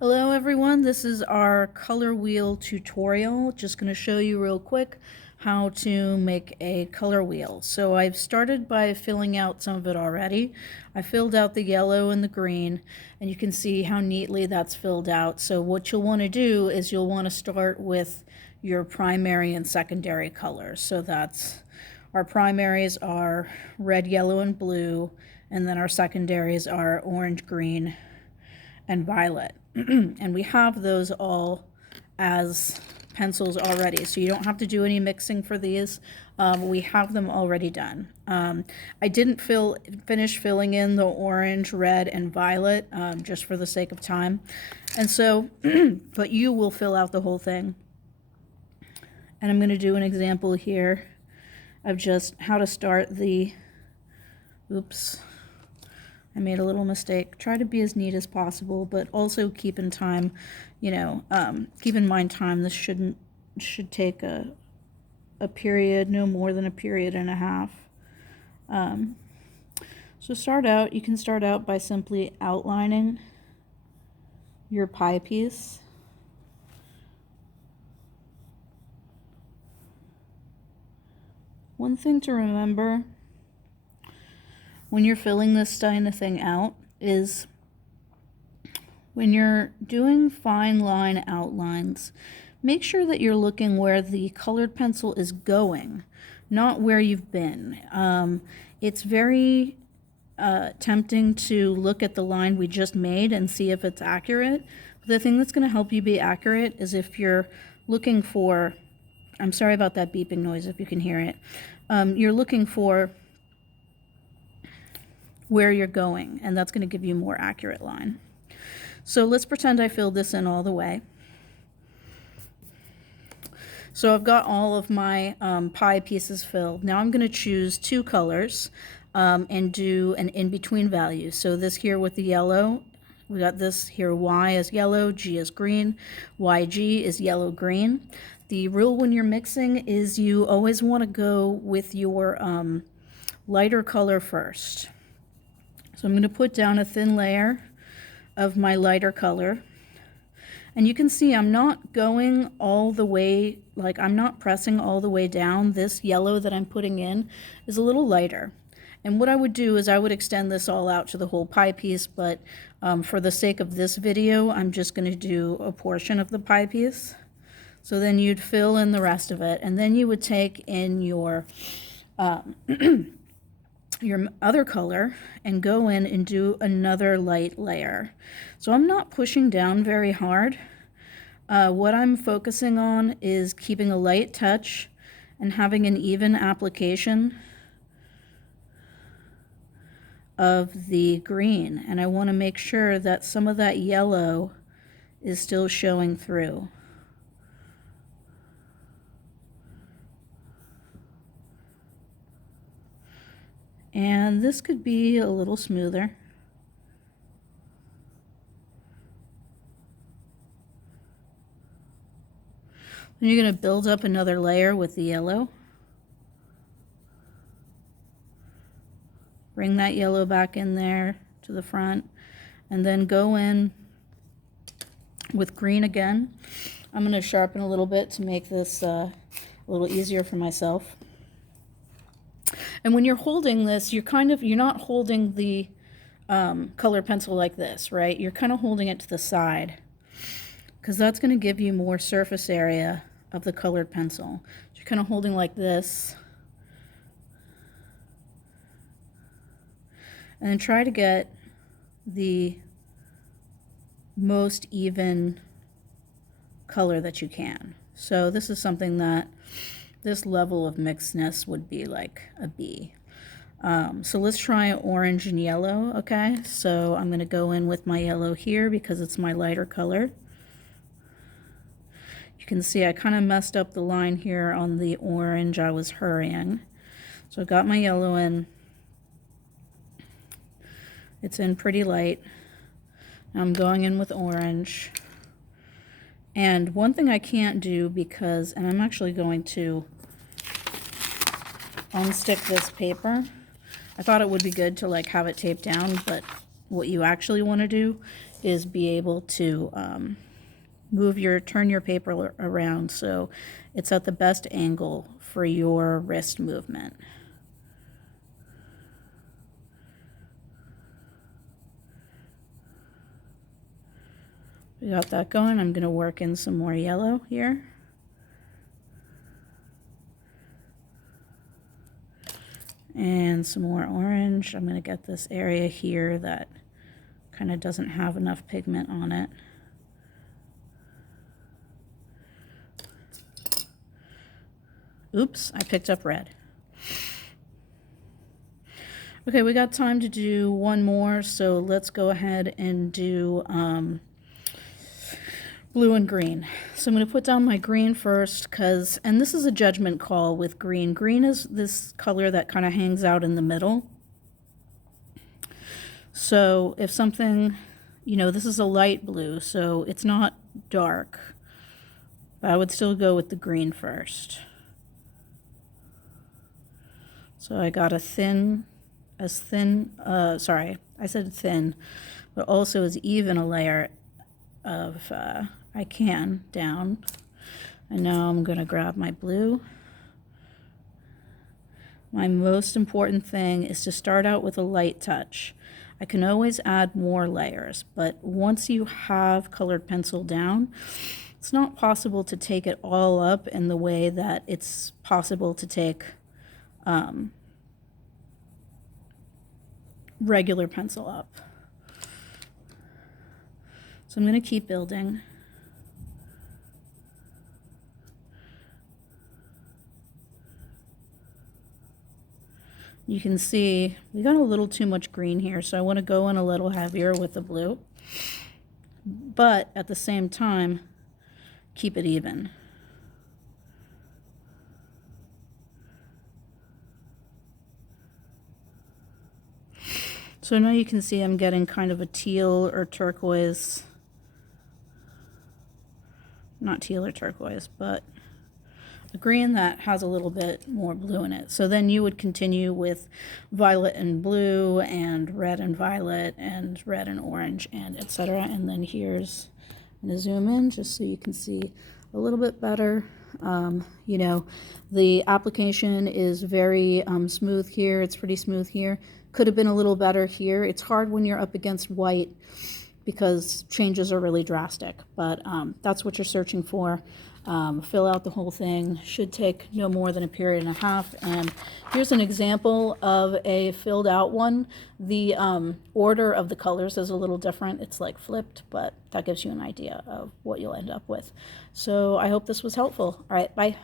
Hello everyone, this is our color wheel tutorial. Just going to show you real quick how to make a color wheel. So I've started by filling out some of it already. I filled out the yellow and the green, and you can see how neatly that's filled out. So what you'll want to do is you'll want to start with your primary and secondary colors. So that's our primaries are red, yellow, and blue, and then our secondaries are orange, green, and violet. And we have those all as pencils already, so you don't have to do any mixing for these. We have them already done. I didn't finish filling in the orange, red, and violet just for the sake of time, and so but you will fill out the whole thing. And I'm going to do an example here of just how to start the oops, I made a little mistake. Try to be as neat as possible, but also keep in time, keep in mind time. This should take a period, no more than a period and a half. So you can start out by simply outlining your pie piece. One thing to remember when you're filling this kind of thing out is when you're doing fine line outlines, make sure that you're looking where the colored pencil is going, not where you've been. It's very tempting to look at the line we just made and see if it's accurate. But the thing that's going to help you be accurate is if you're looking for, I'm sorry about that beeping noise if you can hear it, you're looking for where you're going, and that's going to give you a more accurate line. So let's pretend I filled this in all the way. So I've got all of my pie pieces filled. Now I'm going to choose two colors and do an in-between value. So this here with the yellow, we got this here, Y is yellow, G is green, YG is yellow-green. The rule when you're mixing is you always want to go with your lighter color first. So I'm going to put down a thin layer of my lighter color. And you can see I'm not going all the way, like I'm not pressing all the way down. This yellow that I'm putting in is a little lighter. And what I would do is I would extend this all out to the whole pie piece, but for the sake of this video, I'm just going to do a portion of the pie piece. So then you'd fill in the rest of it, and then you would take in your your other color and go in and do another light layer. So I'm not pushing down very hard. What I'm focusing on is keeping a light touch and having an even application of the green. And I want to make sure that some of that yellow is still showing through. And this could be a little smoother. Then you're going to build up another layer with the yellow. Bring that yellow back in there to the front, and then go in with green again. I'm going to sharpen a little bit to make this a little easier for myself. And when you're holding this, you're not holding the colored pencil like this, right? You're kind of holding it to the side, because that's going to give you more surface area of the colored pencil. So you're kind of holding like this. And then try to get the most even color that you can. So this is something that this level of mixedness would be like a B. So let's try orange and yellow, okay? So I'm going to go in with my yellow here because it's my lighter color. You can see I kind of messed up the line here on the orange. I was hurrying. So I got my yellow in. It's in pretty light. Now I'm going in with orange. And one thing I can't do because, and I'm actually going to unstick this paper. I thought it would be good to like have it taped down, but what you actually want to do is be able to turn your paper around so it's at the best angle for your wrist movement. We got that going. I'm going to work in some more yellow here. And some more orange. I'm going to get this area here that kind of doesn't have enough pigment on it. Oops, I picked up red. Okay, we got time to do one more, so let's go ahead and do blue and green. So I'm going to put down my green first and this is a judgment call with green. Green is this color that kind of hangs out in the middle. So if something, this is a light blue, so it's not dark, but I would still go with the green first. So I got sorry, I said thin, but also as even a layer of I can down. And now I'm going to grab my blue. My most important thing is to start out with a light touch. I can always add more layers, but once you have colored pencil down, it's not possible to take it all up in the way that it's possible to take regular pencil up. So I'm going to keep building. You can see we got a little too much green here, so I want to go in a little heavier with the blue, but at the same time, keep it even. So now you can see I'm getting kind of a teal or turquoise, not teal or turquoise, but a green that has a little bit more blue in it. So then you would continue with violet and blue and red and violet and red and orange and etc. And then here's, I'm going to zoom in just so you can see a little bit better. The application is very smooth here. It's pretty smooth here. Could have been a little better here. It's hard when you're up against white because changes are really drastic, but that's what you're searching for. Fill out the whole thing. Should take no more than a period and a half. And here's an example of a filled out one. The order of the colors is a little different. It's like flipped, but that gives you an idea of what you'll end up with. So I hope this was helpful. All right, bye.